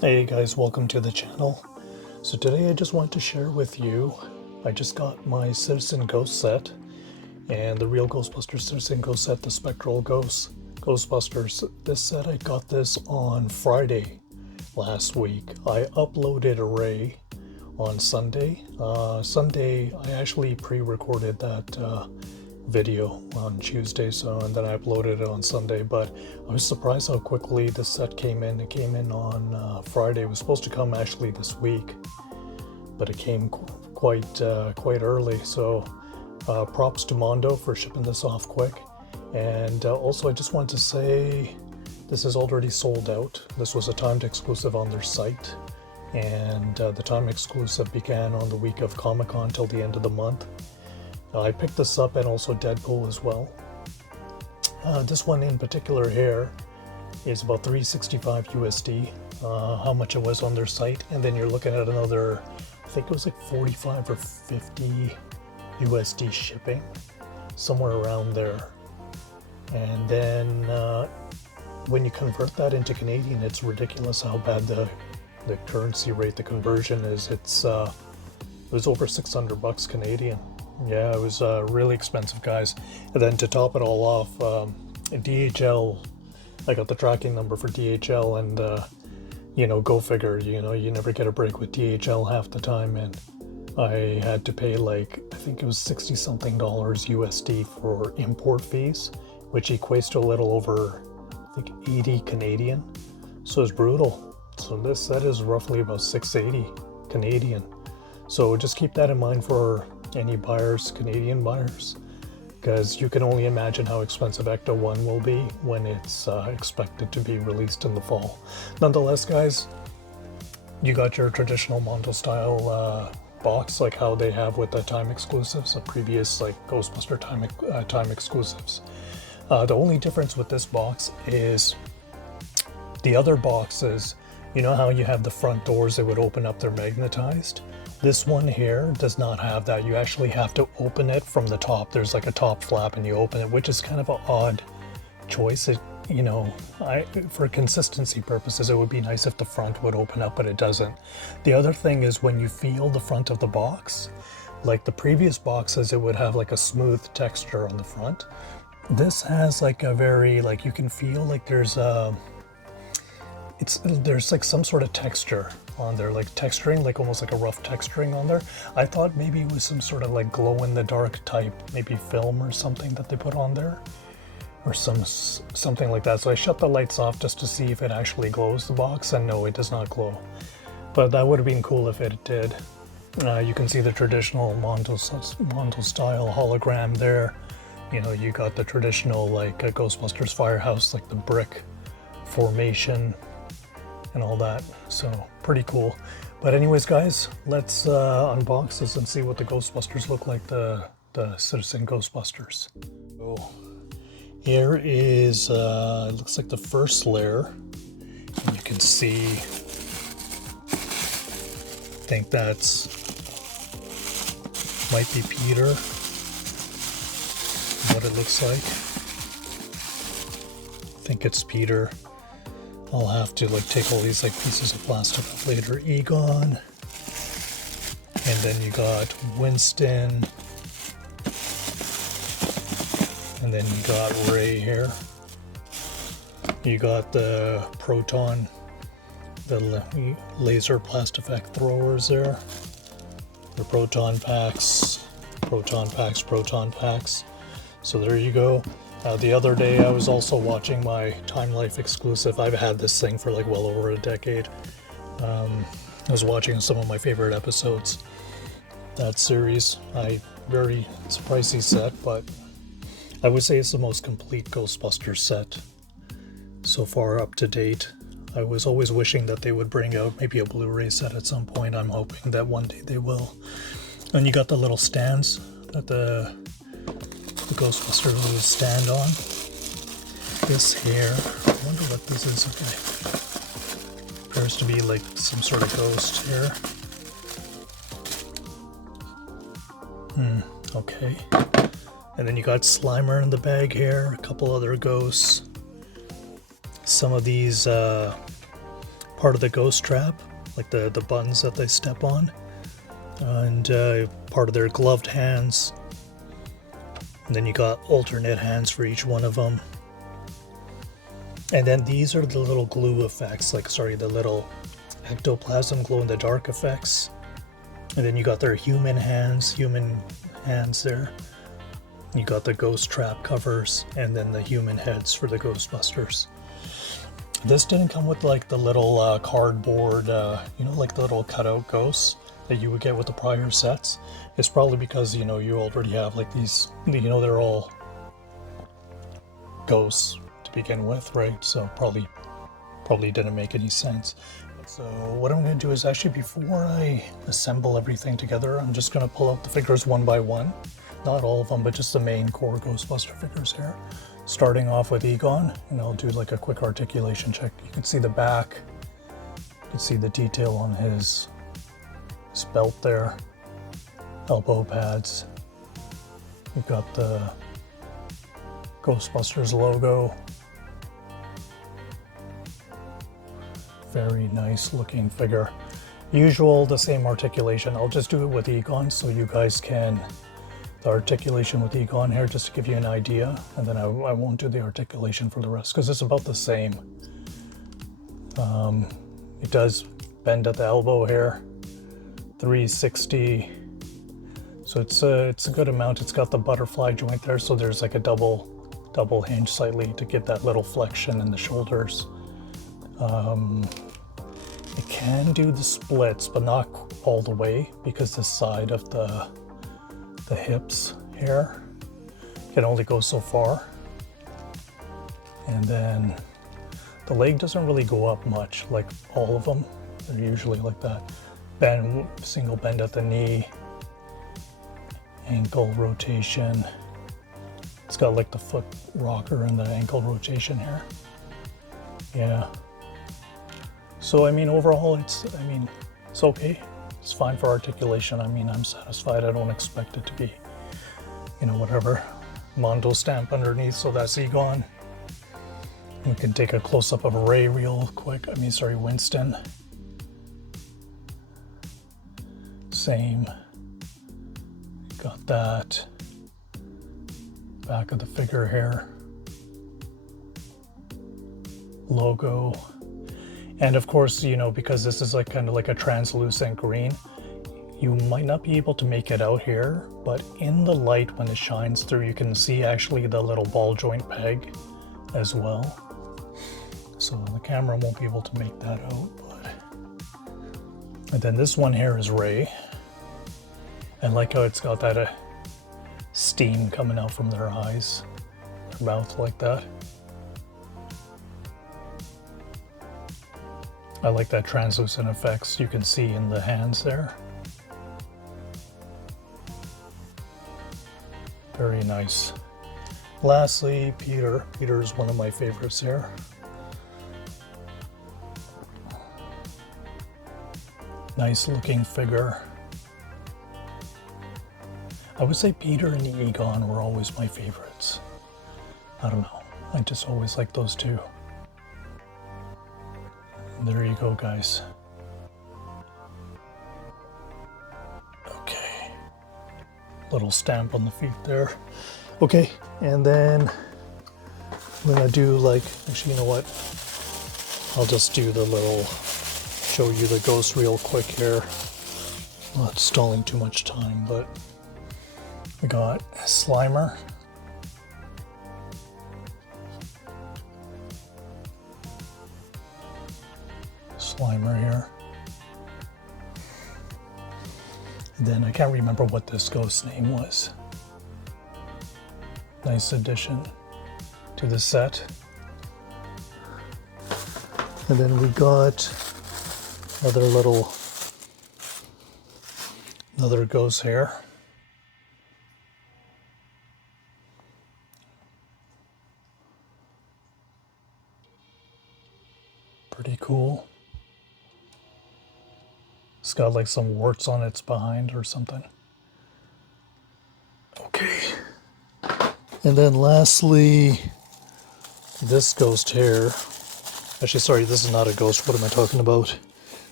Hey guys, welcome to the channel. So today I just wanted to share with you, I just got my Citizen Ghost set, and the real Ghostbusters Citizen Ghost set, the Spectral Ghostbusters. This set, I got this on Friday last week. I uploaded Array on Sunday. Sunday, I actually pre-recorded that video on Tuesday, and then I uploaded it on Sunday, but I was surprised how quickly the set came in. It came in on Friday. It was supposed to come actually this week, but it came quite early, so props to Mondo for shipping this off quick. And also I just wanted to say this is already sold out. This was a timed exclusive on their site, and the time exclusive began on the week of Comic-Con till the end of the month. I picked this up, and also Deadpool as well. This one in particular here is about $365 USD, how much it was on their site, and then you're looking at another, I think it was like 45 or 50 USD shipping, somewhere around there. And then when you convert that into Canadian, it's ridiculous how bad the currency rate, the conversion is. It was over 600 bucks Canadian. Yeah, it was really expensive, guys. And then to top it all off, DHL, I got the tracking number for DHL, and go figure, you never get a break with DHL half the time, and I had to pay like, I think it was 60 something dollars USD for import fees, which equates to a little over, I think, 80 Canadian. So it's brutal. So this set is roughly about 680 Canadian. So just keep that in mind for any buyers, Canadian buyers, because you can only imagine how expensive Ecto 1 will be when it's expected to be released in the fall. Nonetheless, guys, you got your traditional Mondo style box, like how they have with the time exclusives, the previous like Ghostbuster time exclusives. The only difference with this box is the other boxes, you know how you have the front doors that would open up, they're magnetized. This one here does not have that. You actually have to open it from the top. There's like a top flap and you open it, which is kind of an odd choice. For consistency purposes, it would be nice if the front would open up, but it doesn't. The other thing is when you feel the front of the box, like the previous boxes, it would have like a smooth texture on the front. This has like a very, like, you can feel like there's like some sort of texture on there, like texturing, like almost like a rough texturing on there. I thought maybe it was some sort of like glow-in-the-dark type, maybe film or something that they put on there, or something like that. So I shut the lights off just to see if it actually glows, the box, and no, it does not glow. But that would have been cool if it did. You can see the traditional Mondo style hologram there. You got the traditional like Ghostbusters firehouse, like the brick formation and all that, so pretty cool. But anyways, guys, let's unbox this and see what the Ghostbusters look like, the Citizen Ghostbusters. So here is it looks like the first layer, and you can see, I think that's might be Peter, what it looks like. I think it's Peter. I'll have to like take all these like pieces of plastic off later. Egon, and then you got Winston, and then you got Ray here. You got the proton, the laser blast effect throwers there. The proton packs. So there you go. The other day I was also watching my Time Life exclusive. I've had this thing for like well over a decade. I was watching some of my favorite episodes. That series, very pricey set, but I would say it's the most complete Ghostbusters set so far, up to date. I was always wishing that they would bring out maybe a Blu-ray set at some point. I'm hoping that one day they will. And you got the little stands that the Ghostbuster will stand on. This here, I wonder what this is. Okay, appears to be like some sort of ghost here. Okay. And then you got Slimer in the bag here, a couple other ghosts. Some of these part of the ghost trap, like the buttons that they step on, and part of their gloved hands. And then you got alternate hands for each one of them. And then these are the little glue effects, the little ectoplasm glow in the dark effects. And then you got their human hands there. You got the ghost trap covers, and then the human heads for the Ghostbusters. This didn't come with like the little cardboard, like the little cutout ghosts that you would get with the prior sets. It's probably because, you already have like these, they're all ghosts to begin with, right? So probably didn't make any sense. So what I'm going to do is actually, before I assemble everything together, I'm just going to pull out the figures one by one. Not all of them, but just the main core Ghostbuster figures here. Starting off with Egon, and I'll do like a quick articulation check. You can see the back. You can see the detail on his belt there. Elbow pads. You've got the Ghostbusters logo. Very nice looking figure. Usual, the same articulation. I'll just do it with Egon so you guys can, the articulation with Egon here, just to give you an idea, and then I won't do the articulation for the rest because it's about the same. It does bend at the elbow here, 360, so it's a good amount. It's got the butterfly joint there, so there's like a double hinge slightly to give that little flexion in the shoulders. It can do the splits, but not all the way, because the side of the hips here can only go so far. And then the leg doesn't really go up much, like all of them. They're usually like that. Single bend at the knee, ankle rotation. It's got like the foot rocker and the ankle rotation here. Yeah. So I mean, overall, it's okay. It's fine for articulation. I mean, I'm satisfied. I don't expect it to be, whatever. Mondo stamp underneath, so that's Egon. We can take a close-up of Ray real quick. Winston. Same. Got that. Back of the figure here. Logo. And of course, because this is kind of like a translucent green, you might not be able to make it out here, but in the light when it shines through, you can see actually the little ball joint peg as well. So the camera won't be able to make that out, but... And then this one here is Ray. I like how it's got that steam coming out from their eyes, their mouth like that. I like that translucent effects you can see in the hands there. Very nice. Lastly, Peter. Peter is one of my favorites here. Nice looking figure. I would say Peter and Egon were always my favorites. I don't know. I just always liked those two. There you go, guys. Okay. Little stamp on the feet there. Okay, and then I'm gonna do actually, you know what? I'll just do show you the ghost real quick here. Not stalling too much time, but we got Slimer. Slimer here. And then I can't remember what this ghost's name was. Nice addition to the set. And then we got another ghost here. Pretty cool. It's got some warts on its behind or something. Okay. And then lastly, this ghost here. Actually, sorry, this is not a ghost. What am I talking about?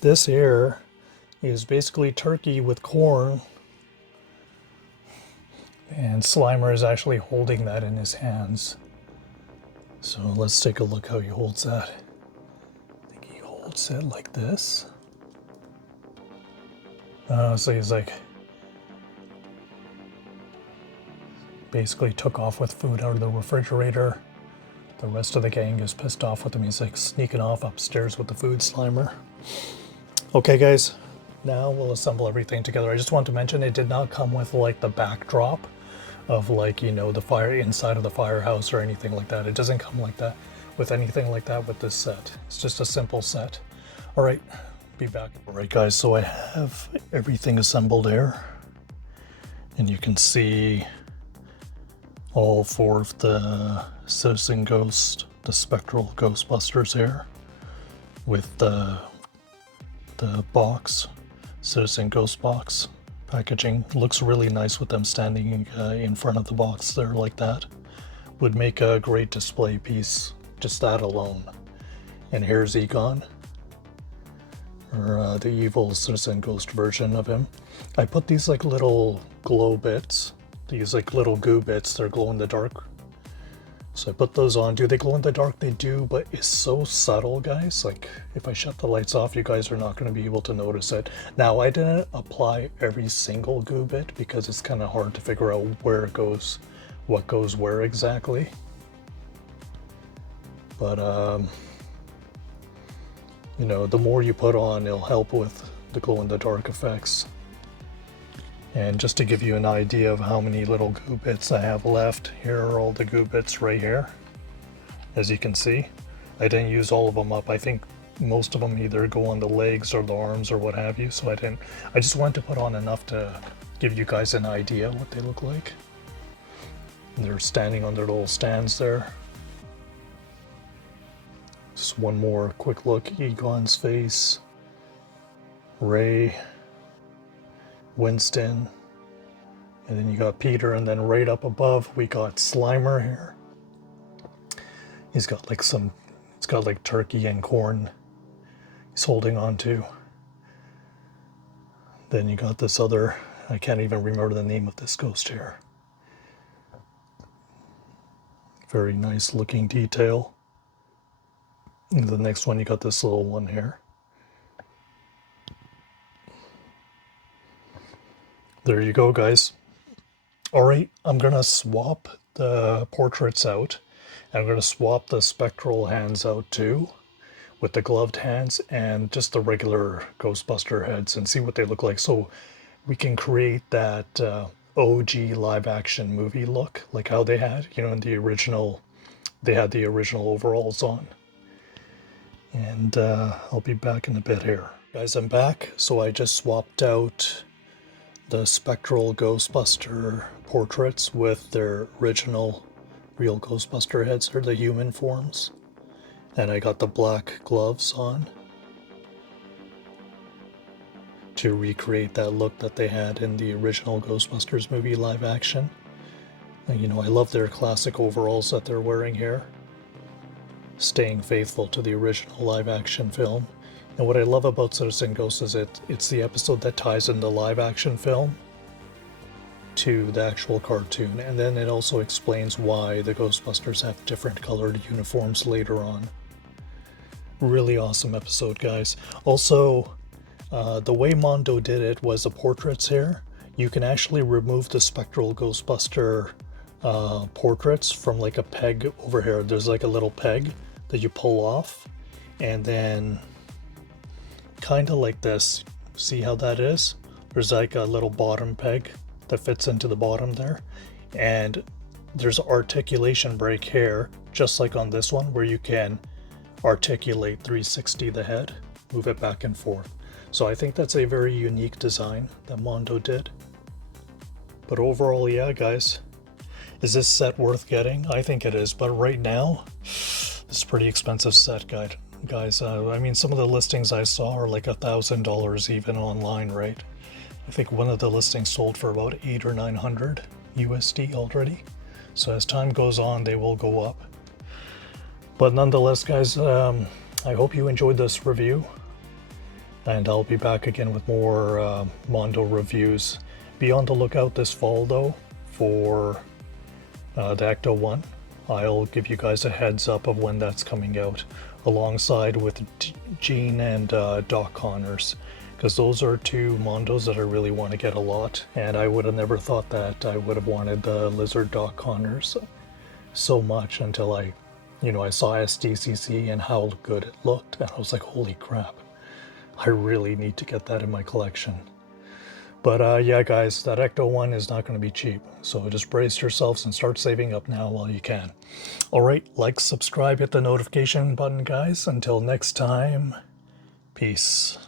This here is basically turkey with corn. And Slimer is actually holding that in his hands. So let's take a look how he holds that. I think he holds it like this. So he's like, basically took off with food out of the refrigerator. The rest of the gang is pissed off with him. He's like sneaking off upstairs with the food, Slimer. Okay guys, now we'll assemble everything together. I just want to mention it did not come with like the backdrop of like, you know, the fire inside of the firehouse or anything like that. It doesn't come like that with anything like that with this set. It's just a simple set. All right, be back. All right guys, so I have everything assembled here. And you can see all 4 of the Citizen Ghost, the Spectral Ghostbusters here with the box, Citizen Ghost box packaging. Looks really nice with them standing in front of the box there like that. Would make a great display piece, just that alone. And here's Egon, or the evil Citizen Ghost version of him. I put these like little glow bits, these like little goo bits, they're glow in the dark. So I put those on. Do they glow in the dark? They do, but it's so subtle, guys. Like if I shut the lights off, you guys are not going to be able to notice it. Now I didn't apply every single goo bit because it's kind of hard to figure out where it goes, what goes where exactly. But you know, the more you put on, it'll help with the glow in the dark effects. And just to give you an idea of how many little goo bits I have left, here are all the goo bits right here. As you can see, I didn't use all of them up. I think most of them either go on the legs or the arms or what have you, so I just wanted to put on enough to give you guys an idea what they look like. And they're standing on their little stands there. Just one more quick look. Egon's face, Ray, Winston, and then you got Peter, and then right up above we got Slimer here. He's got like it's got like turkey and corn he's holding on to. Then you got this other, I can't even remember the name of this ghost here. Very nice looking detail. And the next one you got this little one here. There you go, guys. All right, I'm gonna swap the portraits out. I'm gonna swap the spectral hands out too, with the gloved hands and just the regular Ghostbuster heads, and see what they look like, so we can create that OG live action movie look, like how they had, you know, in the original, they had the original overalls on. And I'll be back in a bit here. Guys, I'm back. So I just swapped out the spectral Ghostbuster portraits with their original real Ghostbuster heads, or the human forms. And I got the black gloves on to recreate that look that they had in the original Ghostbusters movie live action. And, you know, I love their classic overalls that they're wearing here, staying faithful to the original live action film. And what I love about Citizen Ghost is it's the episode that ties in the live action film to the actual cartoon, and then it also explains why the Ghostbusters have different colored uniforms later on. Really awesome episode, guys. Also, the way Mondo did it was the portraits here. You can actually remove the spectral Ghostbuster portraits from like a peg over here. There's like a little peg that you pull off, and then kind of like this. See how that is? There's like a little bottom peg that fits into the bottom there, and there's an articulation break here, just like on this one, where you can articulate 360 the head, move it back and forth. So I think that's a very unique design that Mondo did. But overall, yeah, guys, is this set worth getting? I think it is, but right now it's a pretty expensive set, guys. I mean, some of the listings I saw are like $1,000 even online, right? I think one of the listings sold for about 800 or 900 USD already. So as time goes on, they will go up. But nonetheless, guys, I hope you enjoyed this review, and I'll be back again with more Mondo reviews. Be on the lookout this fall though for the Ecto 1. I'll give you guys a heads up of when that's coming out, alongside with Gene and Doc Connors, because those are two Mondos that I really want to get a lot, and I would have never thought that I would have wanted the Lizard Doc Connors so much until I saw SDCC and how good it looked, and I was like, holy crap, I really need to get that in my collection. But yeah guys, that Ecto 1 is not going to be cheap, so just brace yourselves and start saving up now while you can. Alright, like, subscribe, hit the notification button guys. Until next time, peace.